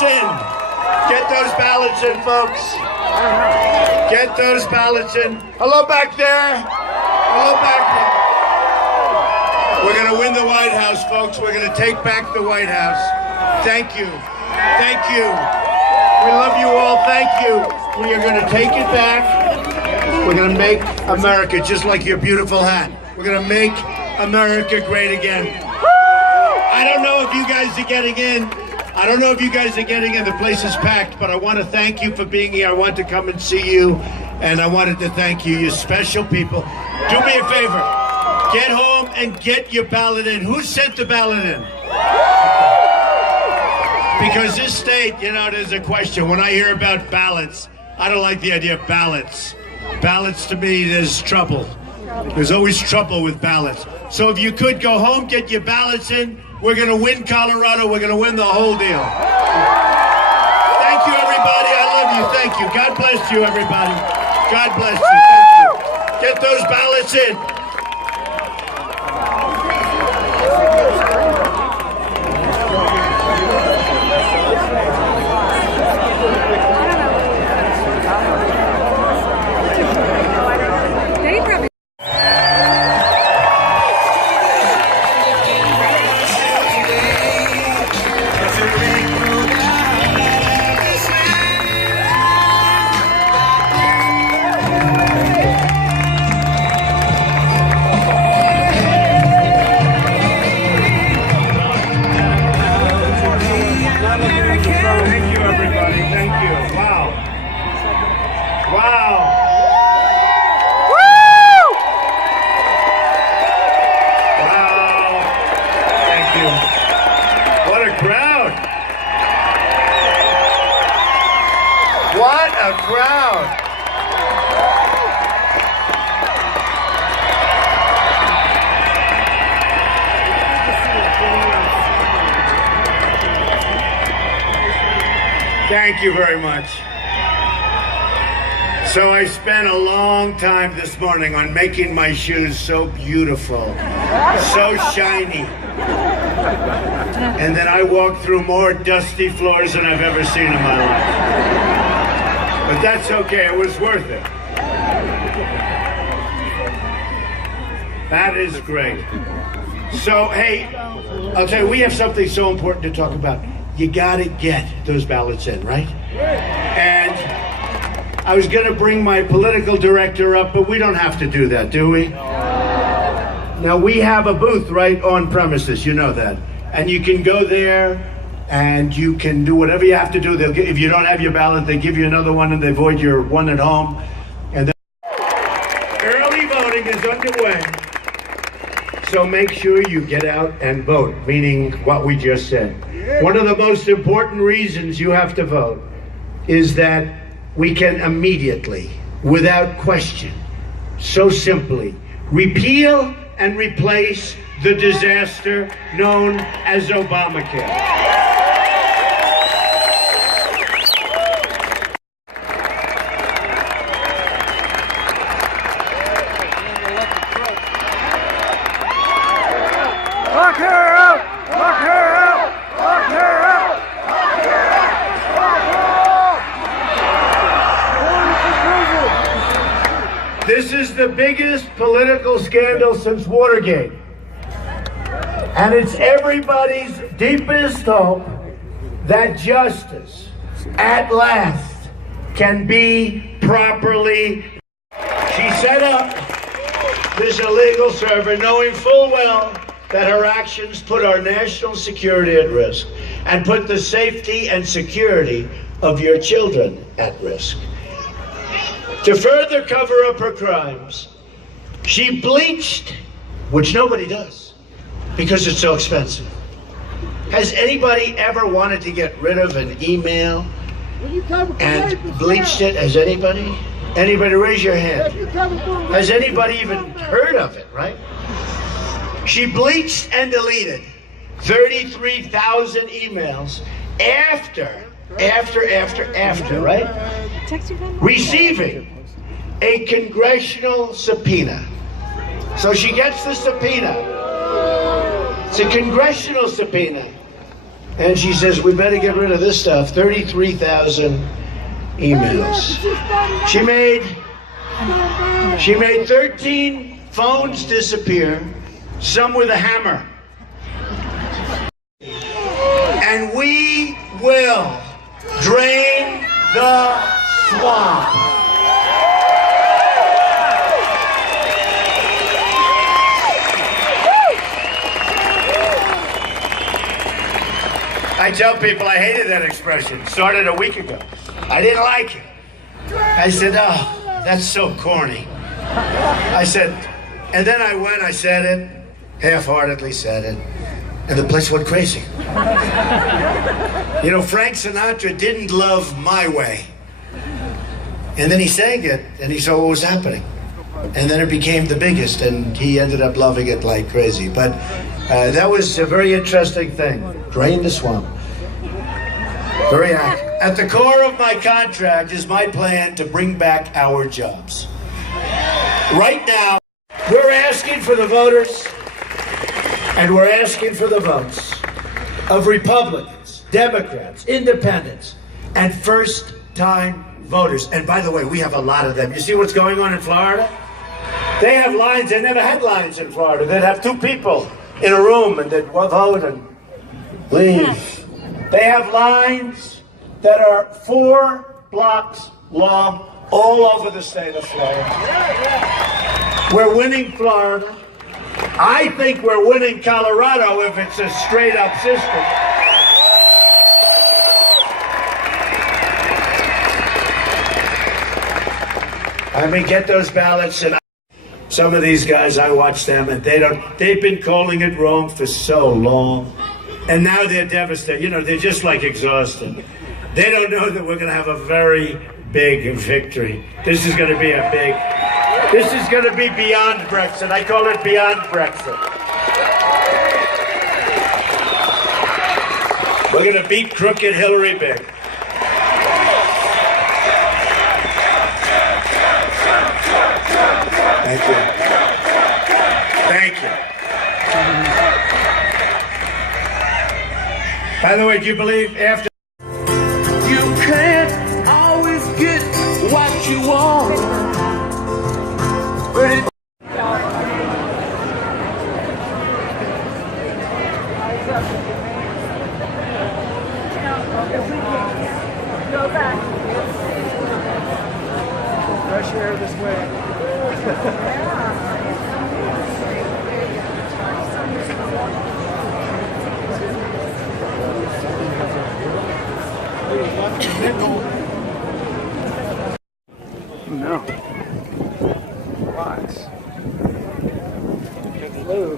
ballots in. Get those ballots in, folks. Get those ballots in. Hello back there. Hello back there. We're going to win the White House, folks. We're going to take back the White House. Thank you. Thank you. We love you all. Thank you. We are going to take it back. We're going to make America just like your beautiful hat. We're going to make America great again. I don't know if you guys are getting in. I don't know if you guys are getting in. The place is packed, but I want to thank you for being here. I want to come and see you, and I wanted to thank you. You're special people. Do me a favor. Get home and get your ballot in. Who sent the ballot in? Because this state, you know, there's a question. When I hear about ballots, I don't like the idea of ballots. Ballots, to me, there's trouble. There's always trouble with ballots. So if you could go home, get your ballots in. We're going to win Colorado. We're going to win the whole deal. Thank you, everybody. I love you. Thank you. God bless you, everybody. God bless you. Thank you. Get those ballots in. What a crowd! Thank you very much. So I spent a long time this morning on making my shoes so beautiful, so shiny. And then I walked through more dusty floors than I've ever seen in my life. But that's okay, it was worth it. That is great. So, hey, I'll tell you, we have something so important to talk about. You gotta get those ballots in, right? And I was gonna bring my political director up, but we don't have to do that, do we? Now, we have a booth right on premises, you know that. And you can go there, and you can do whatever you have to do. If you don't have your ballot, they give you another one and they void your one at home. And then early voting is underway. So make sure you get out and vote, meaning what we just said. One of the most important reasons you have to vote is that we can immediately, without question, so simply, repeal and replace the disaster known as Obamacare. Lock her out! Lock her out! Lock her out! Lock her out! This is the biggest political scandal since Watergate. And it's everybody's deepest hope that justice, at last, can be properly. She set up this illegal server knowing full well that her actions put our national security at risk and put the safety and security of your children at risk. To further cover up her crimes, she bleached, which nobody does because it's so expensive. Has anybody ever wanted to get rid of an email and bleached it? Has anybody? Anybody raise your hand? Has anybody even heard of it, right? She bleached and deleted 33,000 emails after, right? Receiving a congressional subpoena. So she gets the subpoena. It's a congressional subpoena. And she says, we better get rid of this stuff. 33,000 emails. She made 13 phones disappear, some with a hammer. And we will drain the swamp. I tell people I hated that expression. Started a week ago. I didn't like it. I said, oh, that's so corny. I said, and then I said it, half-heartedly said it, and the place went crazy. You know, Frank Sinatra didn't love My Way. And then he sang it, and he saw what was happening. And then it became the biggest, and he ended up loving it like crazy. But that was a very interesting thing. Drain the swamp. Very active. At the core of my contract is my plan to bring back our jobs. Right now, we're asking for the voters, and we're asking for the votes of Republicans, Democrats, Independents, and first-time voters. And by the way, we have a lot of them. You see what's going on in Florida? They have lines. They never had lines in Florida. They'd have two people in a room, and they'd vote and leave. They have lines that are 4 blocks long all over the state of Florida. We're winning Florida. I think we're winning Colorado if it's a straight-up system. I mean, get those ballots, and some of these guys, I watch them, and they've been calling it wrong for so long. And now they're devastated. You know, they're just like exhausted. They don't know that we're going to have a very big victory. This is going to be this is going to be beyond Brexit. I call it beyond Brexit. We're going to beat crooked Hillary big. Thank you. Thank you. By the way, do you believe after... You can't always get what you want, but it... Fresh air this way. No. Lots. It's blue.